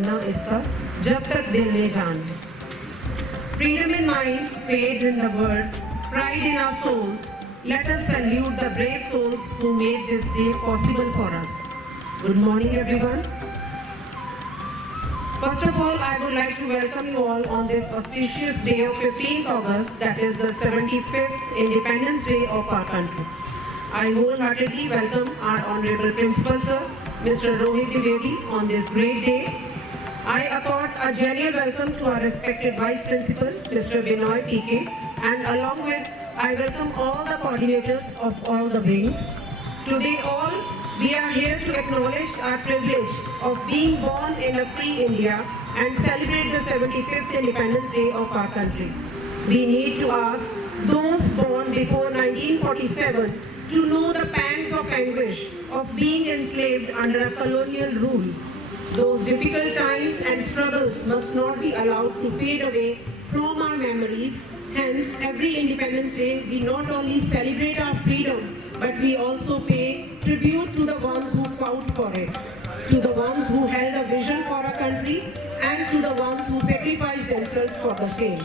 न इसका जब तक दिल में जान है. Freedom in mind fades in the words, pride in our souls. Let us salute the brave souls who made this day possible for us. Good morning, everyone. First of all, I would like to welcome you all on this auspicious day of 15th August, that is the 75th Independence Day of our country. I wholeheartedly welcome our Honorable Principal Sir, Mr. Rohit Dwivedi, on this great day. I accord a genuine welcome to our respected Vice Principal, Mr. Binoy PK, and along with, I welcome all the coordinators of all the wings. Today all, we are here to acknowledge our privilege of being born in a free India and celebrate the 75th Independence Day of our country. We need to ask those born before 1947 to know the pangs of anguish of being enslaved under a colonial rule. Those difficult times and struggles must not be allowed to fade away from our memories. Hence, every Independence Day, we not only celebrate our freedom, but we also pay tribute to the ones who fought for it, to the ones who held a vision for our country, and to the ones who sacrificed themselves for the same.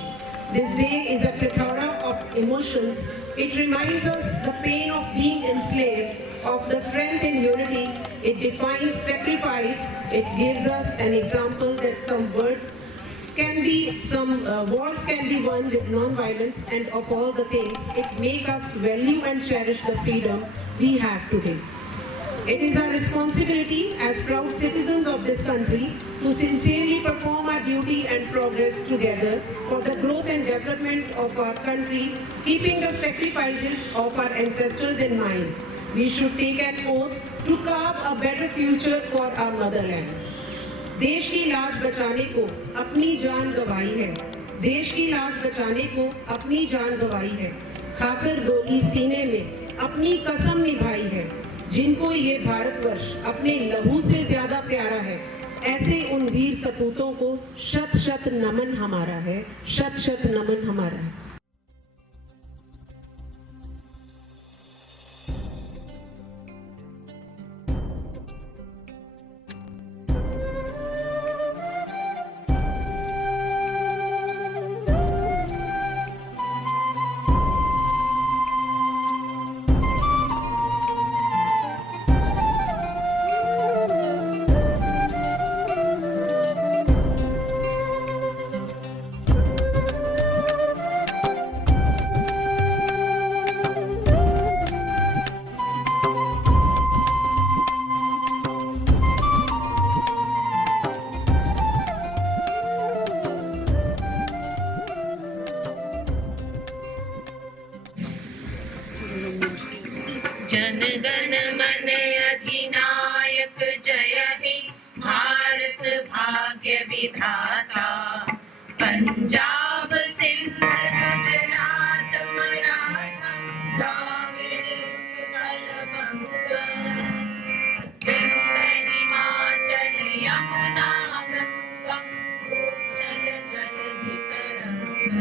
This day is a plethora of emotions. It reminds us the pain of being enslaved, of the strength in unity. It defines sacrifice. It gives us an example that some wars can be won with non-violence, and of all the things, it makes us value and cherish the freedom we have today. It is our responsibility as proud citizens of this country to sincerely perform our duty and progress together for the growth and development of our country, keeping the sacrifices of our ancestors in mind. We should take an oath to carve a better future for our motherland. देश की लाज बचाने को अपनी जान गंवाई है. देश की लाज बचाने को अपनी जान गंवाई है. खाकर गोली सीने में अपनी कसम निभाई है. जिनको ये भारतवर्ष अपने लहू से ज्यादा प्यारा है, ऐसे उन वीर सपूतों को शत शत नमन हमारा है. शत शत नमन हमारा है. जनगण मन अधिनायक जय हे भारत भाग्य विधाता. पंजाब सिंध गुजरात मराठा द्राविड़ उत्कल बंग, विंध्य हिमाचल यमुना गंगा उच्छल जलधि तरंग.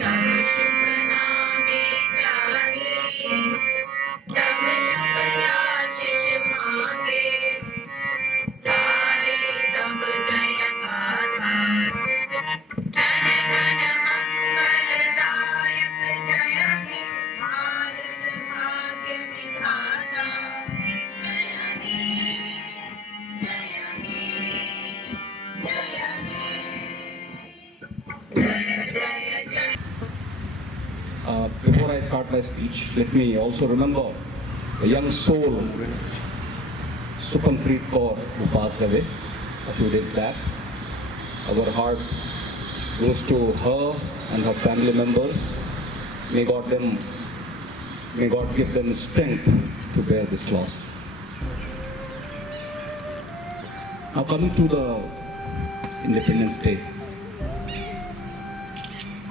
तब शुभ नामे जागे, तब शुभ आशीष मांगे. गाए तब जय गाथा, जन गण मंगलदायक जय हे भारत भाग्य विधाता. जय हे, जय हे, जय हे, जय जय जय. Before I start my speech, let me also remember a young soul, Supanpreet Kaur, who passed away a few days back. Our heart goes to her and her family members. May God give them strength to bear this loss. Now coming to the Independence Day.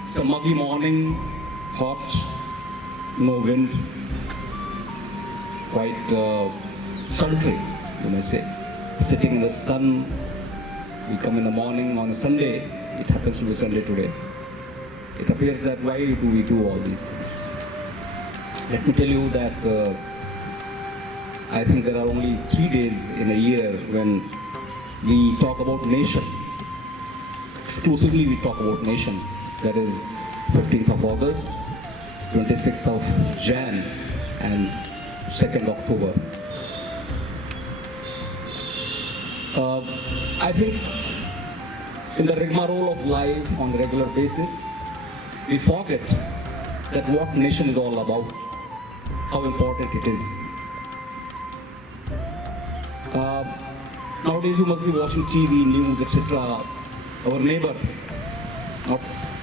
It's a muggy morning, hot, no wind, quite sultry, you may say. Sitting in the sun, we come in the morning on a Sunday. It happens to be Sunday today. It appears that why do we do all these things? Let me tell you that I think there are only 3 days in a year when we talk about nation. Exclusively we talk about nation. That is 15th of August, 26th of Jan and 2nd October. I think in the rigmarole of life on a regular basis, we forget that what nation is all about, how important it is. Nowadays you must be watching TV, news, etc. Our neighbor, not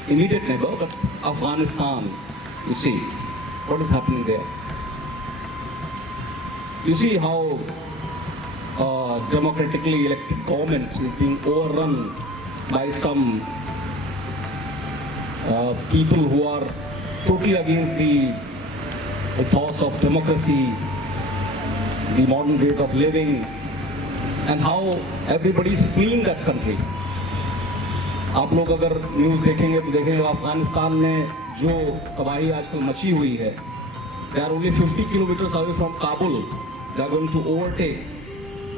immediate neighbor, but Afghanistan, you see what is happening there. You see how democratically elected government is being overrun by some people who are totally against the thoughts of democracy, the modern ways of living, and how everybody is fleeing that country. आप लोग अगर news देखेंगे तो देखेंगे अफगानिस्तान में जो तबाही आजकल मची हुई है, they are only 50 kilometers away from Kabul. They are going to overtake.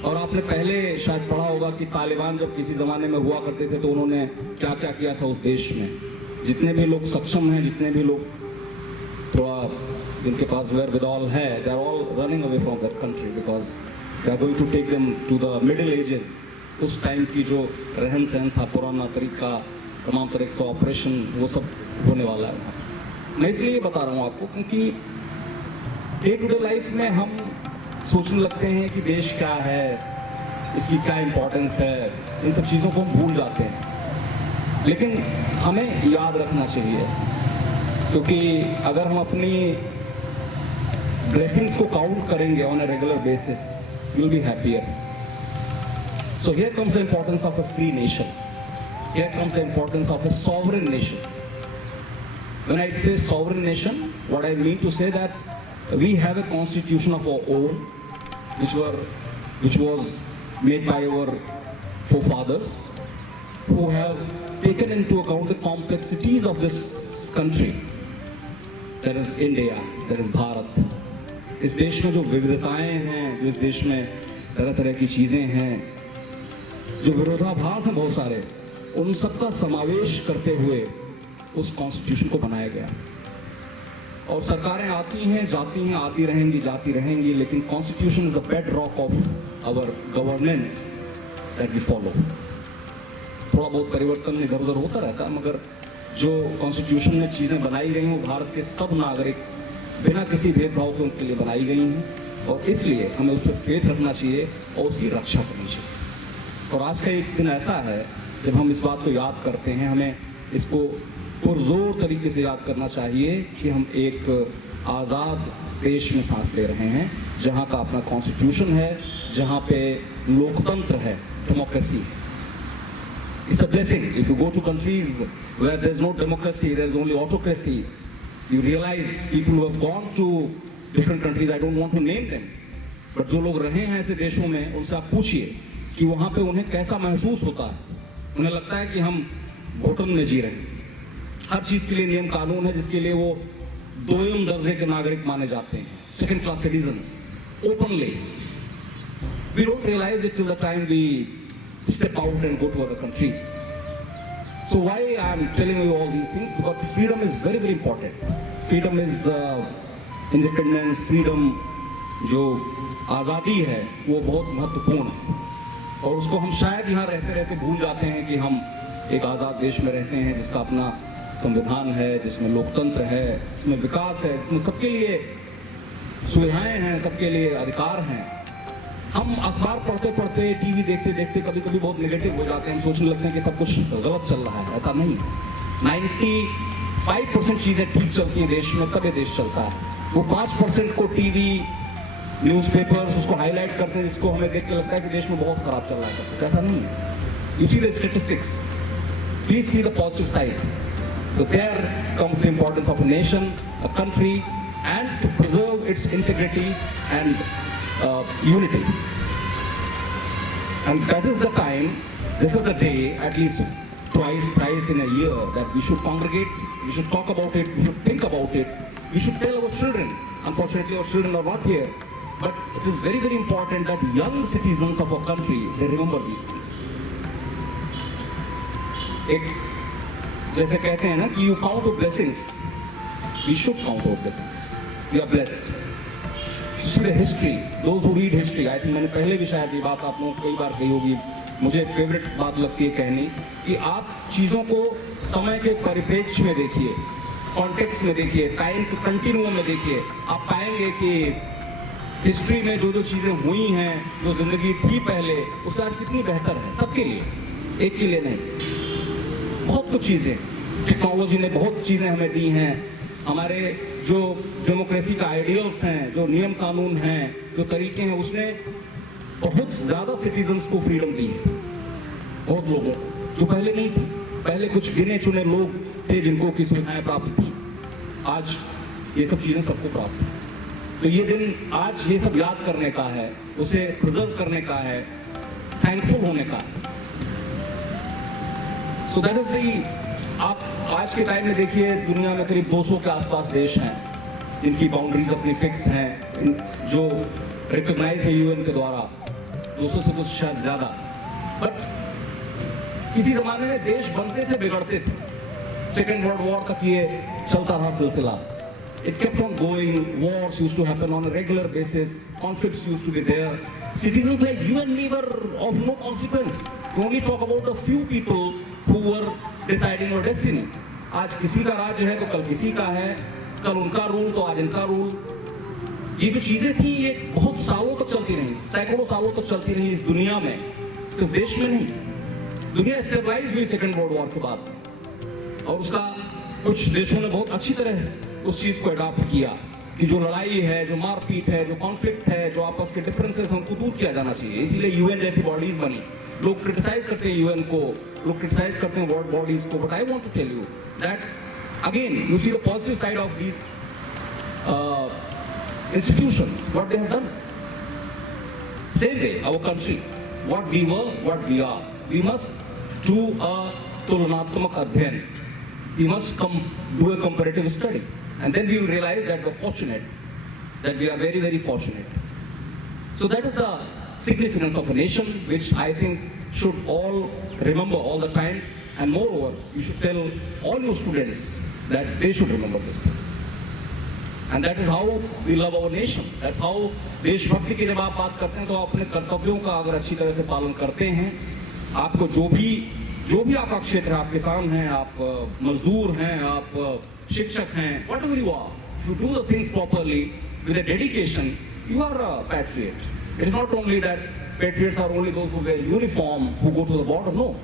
और आपने पहले शायद पढ़ा होगा कि तालिबान जब किसी ज़माने में हुआ करते थे तो उन्होंने क्या क्या किया था उस देश में. जितने भी लोग सक्षम हैं, जितने भी लोग थोड़ा जिनके पास wherewithal है, they are all running away from that country because they are going to take them to the middle ages. उस टाइम की जो रहन सहन था, पुराना तरीका, तमाम तरह से ऑपरेशन, वो सब होने वाला है. मैं इसलिए ये बता रहा हूँ आपको क्योंकि डे टू डे लाइफ में हम सोचने लगते हैं कि देश क्या है, इसकी क्या इम्पोर्टेंस है, इन सब चीज़ों को हम भूल जाते हैं. लेकिन हमें याद रखना चाहिए क्योंकि अगर हम अपनी ब्लेसिंग्स को काउंट करेंगे on a regular basis, you will be happier. So here comes the importance of a free nation. Here comes the importance of a sovereign nation. When I say sovereign nation, what I mean to say that we have a constitution of our own, which was made by our forefathers, who have taken into account the complexities of this country. That is India, that is Bharat. इस देश में जो विविधताएं हैं, जो इस देश में तरह तरह की चीजें हैं, जो विरोधाभास हैं बहुत सारे, उन सबका समावेश करते हुए उस कॉन्स्टिट्यूशन को बनाया गया. और सरकारें आती हैं, जाती हैं, आती रहेंगी, जाती रहेंगी, लेकिन constitution is the bedrock of our governance that we follow. थोड़ा बहुत परिवर्तन इधर उधर होता रहता है, मगर जो कॉन्स्टिट्यूशन में चीज़ें बनाई गई हैं वो भारत के सब नागरिक बिना किसी भेदभाव के उनके लिए बनाई गई हैं, और इसलिए हमें उस पर फेथ रखना चाहिए और उसकी रक्षा करनी चाहिए. और आज का एक दिन ऐसा है जब हम इस बात को याद करते हैं, हमें इसको पुरजोर तरीके से याद करना चाहिए कि हम एक आज़ाद देश में सांस ले रहे हैं, जहाँ का अपना कॉन्स्टिट्यूशन है, जहाँ पे लोकतंत्र है, democracy. It's a blessing. If you go to countries where there's no democracy, there's only autocracy, you realize people who have gone to different countries, I don't want to name them, but जो लोग रहे हैं ऐसे देशों में, उनसे आप पूछिए कि वहाँ पे उन्हें कैसा महसूस होता है. उन्हें लगता है कि हम घुटन में जी रहे हैं. हर चीज़ के लिए नियम कानून है, जिसके लिए वो दोयम दर्जे के नागरिक माने जाते हैं, second class citizens, openly. We don't realize it till the time we step out and go to other countries. So why I am telling you all these things? Because freedom is very, very important. Freedom is independence, freedom, जो आज़ादी है वो बहुत महत्वपूर्ण है, और उसको हम शायद यहाँ रहते रहते भूल जाते हैं कि हम एक आज़ाद देश में रहते हैं, जिसका अपना संविधान है, जिसमें लोकतंत्र है, जिसमें विकास है, जिसमें सबके लिए सुविधाएं हैं, सबके लिए अधिकार हैं. हम अखबार पढ़ते पढ़ते, टीवी देखते देखते कभी कभी बहुत नेगेटिव हो जाते हैं. हम सोचने लगते हैं कि सब कुछ गलत चल रहा है. ऐसा नहीं है. 95% चीज़ें ठीक चलती हैं देश में, तब ये देश चलता है. वो 5% को टीवी, न्यूज़पेपर्स उसको हाईलाइट करते हैं, जिसको हमें देख के लगता है कि देश में बहुत खराब चल रहा है. सब ऐसा नहीं है. You see the statistics, please see the positive side. So there comes the importance of a nation, a country, and to preserve its integrity and unity. And that is the time, this is the day, at least twice, thrice in a year, that we should congregate, we should talk about it, we should think about it, we should tell our children. Unfortunately, our children are not here, but it is very, very important that young citizens of our country, they remember these things. एक जैसे कहते हैं ना कि you count your blessings, we should count our blessings. We are blessed. You see the history, those who read history, I think मैंने पहले भी शायद ये बात आप लोगों को कई बार कही होगी, मुझे फेवरेट बात लगती है कहनी कि आप चीज़ों को समय के परिप्रेक्ष्य में देखिए, कॉन्टेक्स्ट में देखिए, टाइम के कंटिन्यूम में देखिए, आप पाएंगे कि हिस्ट्री में जो जो चीज़ें हुई हैं, जो जिंदगी थी पहले, उससे आज कितनी बेहतर है सबके लिए, एक के लिए नहीं। बहुत कुछ चीज़ें, टेक्नोलॉजी ने बहुत चीज़ें हमें दी हैं, हमारे जो डेमोक्रेसी का आइडियल्स हैं, जो नियम कानून हैं, जो तरीके हैं, उसने बहुत ज़्यादा सिटीजन्स को फ्रीडम दी है, बहुत लोगों जो पहले नहीं थी। पहले कुछ गिने चुने लोग थे जिनको की सुविधाएं प्राप्त थी, आज ये सब चीज़ें सबको प्राप्त हैं। तो ये दिन आज ये सब याद करने का है, उसे प्रिजर्व करने का है, थैंकफुल होने का है। सो दैट इज दी, आप आज के टाइम में देखिए दुनिया में करीब 200 के आसपास देश हैं जिनकी बाउंड्रीज अपनी फिक्स हैं, जो रिकॉग्नाइज है यूएन के द्वारा, 200 से कुछ शायद ज्यादा। बट किसी जमाने में देश बनते थे, बिगड़ते थे। सेकेंड वर्ल्ड वॉर तक ये चलता था सिलसिला। It kept on going, wars used to happen on a regular basis, conflicts used to be there. Citizens like you and me were of no consequence. We only talk about a few people who were deciding our destiny. आज किसी का राज्य है तो कल किसी का है, कल उनका रूल तो आज इनका रूल। ये जो चीजें थी ये बहुत सालों तक चलती रही, सैकड़ों सालों तक चलती रही इस दुनिया में, सिर्फ देश में नहीं। दुनिया स्टेबलाइज हुई सेकेंड वर्ल्ड वॉर के बाद, और उसका कुछ देशों ने बहुत अच्छी तरह उस चीज को अडॉप्ट किया कि जो लड़ाई है, जो मारपीट है, जो कॉन्फ्लिक्ट है, जो आपस के डिफरेंसेस, हमको दूर किया जाना चाहिए। इसीलिए यूएन जैसी बॉडीज बनी। लोग क्रिटिसाइज करते हैं यूएन को, लोग क्रिटिसाइज करते हैं वर्ल्ड बॉडीज को, but I want to tell you that again you see the positive side of these institutions, what they have done. Same way, our country, what we were, what we are. We must do a तुलनात्मक अध्ययन. We must do a comparative study, and then we will realize that we're fortunate, that we are very, very fortunate. So that is the significance of a nation, which I think should all remember all the time, and moreover, you should tell all your students that they should remember this. And that is how we love our nation. That's how देशभक्ति की जब आप बात करते हैं तो आप अपने कर्तव्यों का अगर अच्छी तरह से पालन करते हैं, आपको जो भी आपका क्षेत्र है, आप किसान हैं, आप मजदूर हैं, आप शिक्षक हैं, whatever you are, if you do the things properly with a dedication, you are a patriot. It is not only that patriots are only those who wear uniform, who go to the border. No.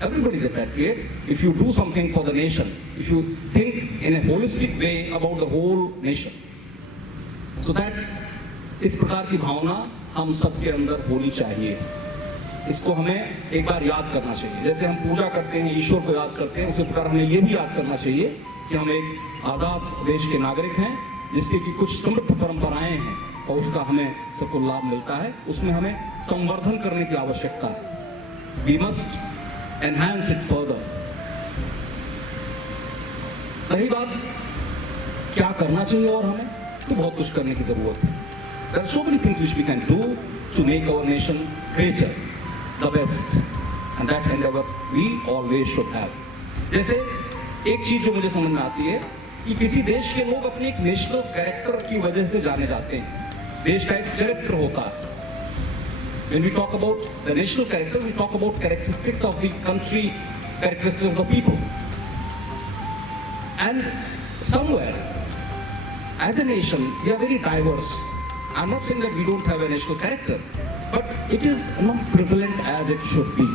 Everybody is a patriot if you do something for the nation, if you think in a holistic way about the whole nation. So that इस प्रकार की भावना हम सबके अंदर होनी चाहिए। इसको हमें एक बार याद करना चाहिए। जैसे हम पूजा करते हैं, ईश्वर को याद करते हैं, उसी प्रकार हमें ये भी याद करना चाहिए कि हम एक आज़ाद देश के नागरिक हैं, जिसके की कुछ समृद्ध परंपराएं हैं और उसका हमें सबको लाभ मिलता है। उसमें हमें संवर्धन करने की आवश्यकता है। We must enhance it further. रही बात क्या करना चाहिए और हमें, तो बहुत कुछ करने की जरूरत है। There are so many things which we can do to make our nation greater, the best, and that endeavor we always should have. जैसे एक चीज जो मुझे समझ में आती है कि किसी देश के लोग अपने एक नेशनल कैरेक्टर की वजह से जाने जाते हैं। देश का एक चरित्र होता है। When we talk about the national character, we talk about characteristics of the country, characteristics of the people. And somewhere, as a nation, we are very diverse. I'm not saying that we don't have a national character, but it is not prevalent as it should be.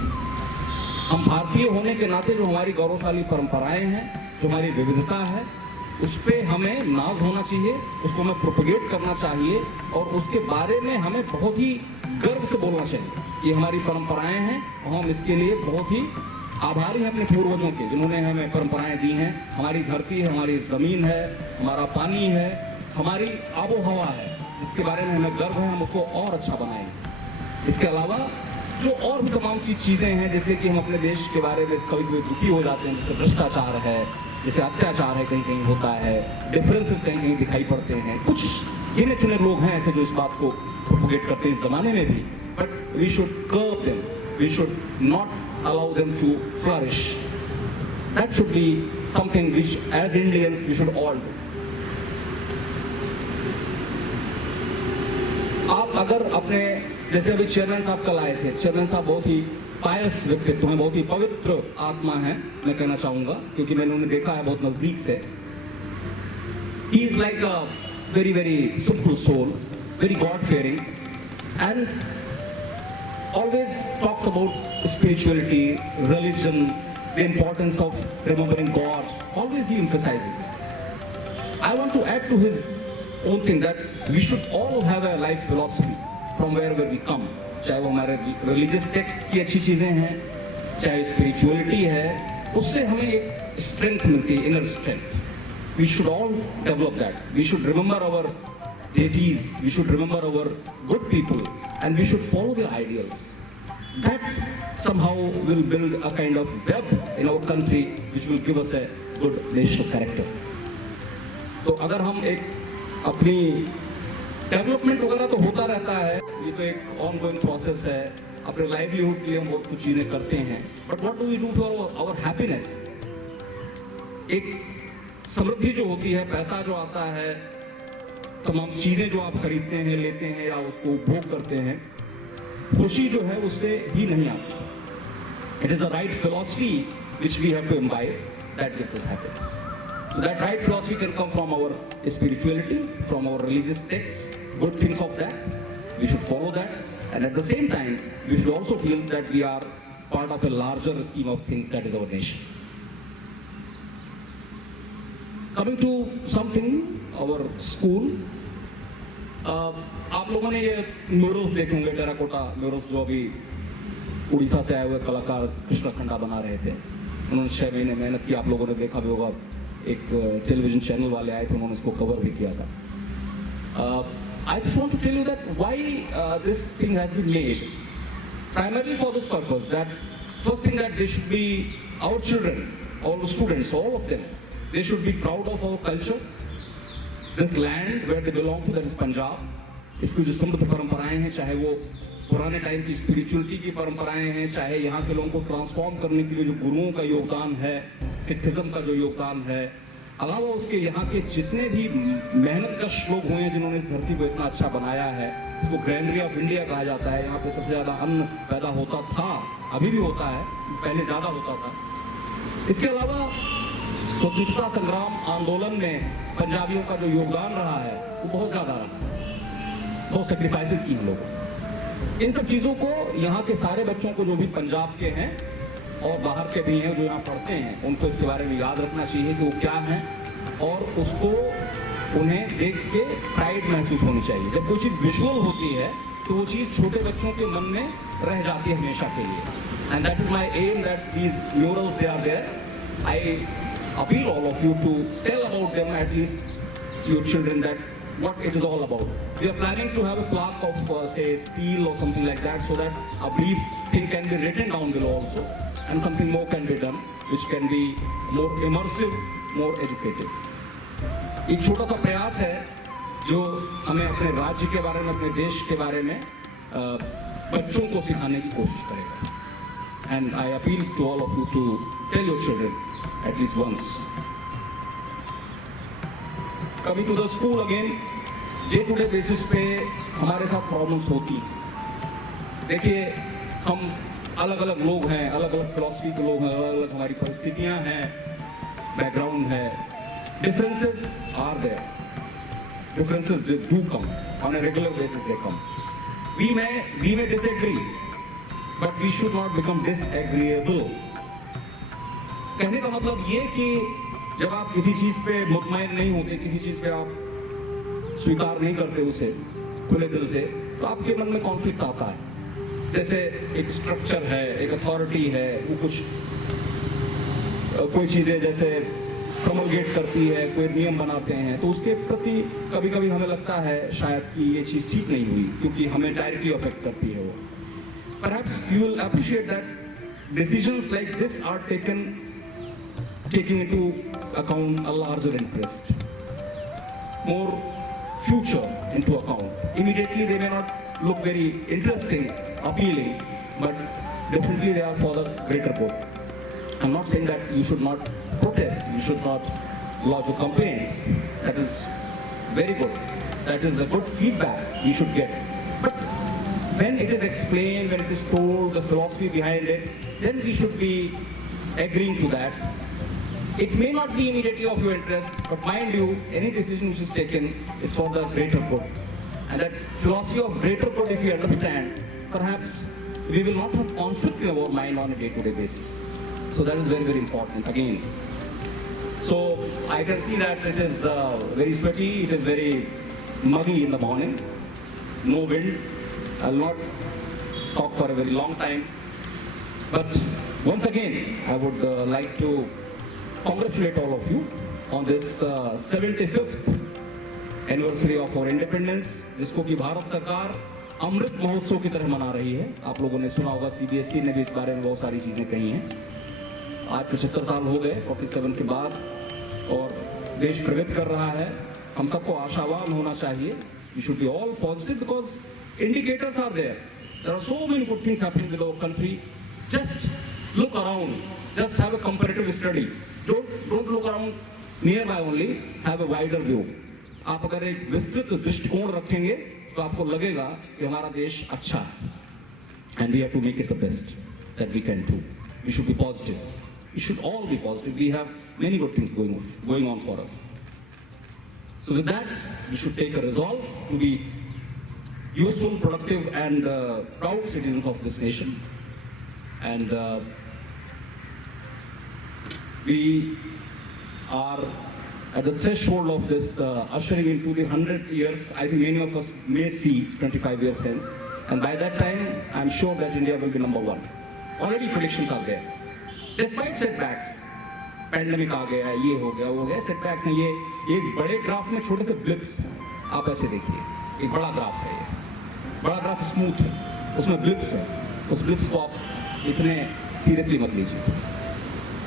हम भारतीय होने के नाते जो हमारी गौरवशाली परंपराएं हैं, जो हमारी विविधता है, उस पे हमें नाज होना चाहिए, उसको हमें प्रोपेगेट करना चाहिए और उसके बारे में हमें बहुत ही गर्व से बोलना चाहिए। ये हमारी परंपराएं हैं और हम इसके लिए बहुत ही आभारी हैं अपने पूर्वजों के, जिन्होंने हमें परंपराएं दी हैं। हमारी धरती है, हमारी ज़मीन है, हमारा पानी है, हमारी आबो हवा है, जिसके बारे में हमें गर्व है। हम उसको और अच्छा बनाएंगे। इसके अलावा जो और भी तमाम सी चीज़ें हैं, जैसे कि हम अपने देश के बारे में कभी कभी दुखी हो जाते हैं, जैसे भ्रष्टाचार है, जैसे अत्याचार है, कहीं कहीं होता है, डिफरेंसेस कहीं कहीं दिखाई पड़ते हैं, कुछ गिने चुने लोग हैं ऐसे जो इस बात को प्रोपोगेट करते हैं इस जमाने में भी, but we should curb them, we should not allow them to flourish. That should be something which as Indians we should all do. आप अगर अपने, जैसे अभी चेयरमैन साहब कल आए थे, चेयरमैन साहब बहुत ही पायस व्यक्तित्व हैं, बहुत ही पवित्र आत्मा है, मैं कहना चाहूंगा, क्योंकि मैंने उन्हें देखा है बहुत नजदीक से. He is like a very very simple soul, very God fearing, and always talks about spirituality, religion, the importance of remembering God. Always he emphasizes. I want to add to his own thing that we should all have a life philosophy from wherever we come. चाहे वो हमारे religious text की अच्छी चीजें हैं, चाहे spirituality है, उससे हमें एक strength मिलती है, inner strength. We should all develop that. We should remember our deities, we should remember our good people, and we should follow their ideals. That somehow will build a kind of web in our country which will give us a good national character. तो अगर हम एक अपनी development वगैरह तो होता रहता है, ये तो एक ऑनगोइंग प्रोसेस है, अपने लाइवलीहुड के लिए हम बहुत कुछ चीजें करते हैं, but what do we do for our happiness? एक समृद्धि जो होती है, पैसा जो आता है, तमाम चीजें जो आप खरीदते हैं, लेते हैं या उसको उपभोग करते हैं, खुशी जो है उससे भी नहीं आती. It is the right philosophy which we have to imbibe that gives us happiness. So that right philosophy can come from our spirituality, from our religious texts, good things of that. We should follow that, and at the same time, we should also feel that we are part of a larger scheme of things that is our nation. Coming to something, our school. आप लोगों ने ये murals देखे होंगे, terracotta murals, जो अभी उड़ीसा से आए हुए कलाकार कृष्ण खंडा बना रहे थे. उन्होंने 6 महीने मेहनत की, आप लोगों ने देखा भी होगा, एक टेलीविजन चैनल वाले आए थे, उन्होंने इसको कवर भी किया था. I just want to tell you that why this thing has been made. Primarily for this purpose, that first thing that they should be, our children, all the students, all of them, they should be proud of our culture. This land where they belong to, that is Punjab. इसकी जो समृद्ध परंपराएं हैं, चाहे वो पुराने time की spirituality की परंपराएं हैं, चाहे यहाँ के लोगों को ट्रांसफॉर्म करने के लिए जो गुरुओं का योगदान है, सिखिज्म का जो योगदान है, अलावा उसके यहाँ के जितने भी मेहनतकश लोग हुए हैं जिन्होंने इस धरती को इतना अच्छा बनाया है. इसको ग्रैंडरी ऑफ इंडिया कहा जाता है. यहाँ पे सबसे ज्यादा अन्न पैदा होता था, अभी भी होता है, पहले ज्यादा होता था. इसके अलावा स्वतंत्रता संग्राम आंदोलन में पंजाबियों का जो योगदान रहा है वो बहुत ज्यादा रहा, बहुत सेक्रीफाइसेस की हम लोगों. इन सब चीजों को यहाँ के सारे बच्चों को, जो भी पंजाब के हैं और बाहर के भी हैं जो यहाँ पढ़ते हैं, उनको इसके बारे में याद रखना चाहिए कि वो क्या है, और उसको उन्हें देख के प्राइड महसूस होनी चाहिए. जब कोई चीज विजुअल होती है तो वो चीज छोटे बच्चों के मन में रह जाती है हमेशा के लिए. And that is my aim, that these murals they are there. I appeal all of you to tell about them, at least your children, that what it is all about. We are planning to have a plaque of say steel or something like that, so that a brief thing can be written down below also, and something more can be done which can be more immersive, more educative. एक छोटा सा प्रयास है जो हमें अपने राज्य के बारे में, अपने देश के बारे में बच्चों को सिखाने की कोशिश करेगा. And I appeal to all of you to tell your children at least once. Coming to the school again, day-to-day basis पे हमारे साथ प्रॉब्लम्स होती हैं. देखिए, हम अलग-अलग लोग हैं, अलग-अलग फिलॉसफी के लोग हैं, अलग-अलग हमारी परिस्थितियां हैं, बैकग्राउंड है. Differences are there. Differences do come on a regular basis. They come. We may disagree, but we should not become disagreeable. कहने का मतलब ये कि जब आप किसी चीज पे मुतमईन नहीं होते, किसी चीज पे आप स्वीकार नहीं करते उसे खुले दिल से, तो आपके मन में कॉन्फ्लिक्ट आता है. जैसे एक स्ट्रक्चर है, एक अथॉरिटी है, वो कुछ कोई चीजें जैसे प्रोमलगेट करती है, कोई नियम बनाते हैं, तो उसके प्रति कभी कभी हमें लगता है शायद कि ये चीज ठीक नहीं हुई, क्योंकि हमें डायरेक्टली अफेक्ट करती है वो. Perhaps you will appreciate that decisions like this are taking into account a larger interest, more future into account. Immediately they may not look very interesting, appealing, but definitely they are for the greater good. I'm not saying that you should not protest, you should not lodge your complaints. That is very good. That is the good feedback we should get. But when it is explained, when it is told, the philosophy behind it, then we should be agreeing to that. It may not be immediately of your interest, but mind you, any decision which is taken is for the greater good. And that philosophy of greater good, if you understand, perhaps we will not have conflict in our mind on a day-to-day basis. So that is very, very important again. So I can see that it is very sweaty, it is very muggy in the morning, no wind. I will not talk for a very long time. But once again, I would like to congratulate all of you on this 75th anniversary of our independence, जिसको कि भारत सरकार अमृत महोत्सव की तरह मना रही है। आप लोगों ने सुना होगा, सीबीएसई ने भी इस बारे में बहुत सारी चीजें कही हैं। आज 75 साल हो गए 47 के बाद और देश प्रगति कर रहा है। हम सबको आशावान होना चाहिए। We should be all positive because indicators are there. There are so many good things happening with our country. Just look around, just have a comparative study. Don't look around near by only, have a wider view. आप अगर एक विस्तृत दृष्टिकोण रखेंगे तो आपको लगेगा कि हमारा देश अच्छा है। And we have to make it the best that we can do. We should be positive, we should all be positive. We have many good things going on for us. So with that, we should take a resolve to be useful, productive, and proud citizens of this nation. And we are at the threshold of this ushering into the 100 years. I think many of us may see 25 years hence. And by that time, I'm sure that India will be #1. Already predictions are there. Despite setbacks, pandemic आ गया, ये हो गया, वो हो गया, setbacks हैं। ये एक बड़े ग्राफ में छोटे से ब्लिप्स हैं। आप ऐसे देखिए, एक बड़ा ग्राफ है ये, बड़ा ग्राफ स्मूथ है, उसमें ब्लिप्स है। उस ब्लिप्स को आप इतने सीरियसली मत लीजिए।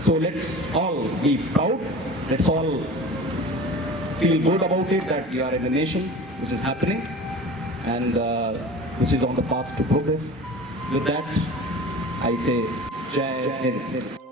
So let's all be proud, let's all feel good about it that we are in a nation which is happening and which is on the path to progress. With that, I say Jai Hind.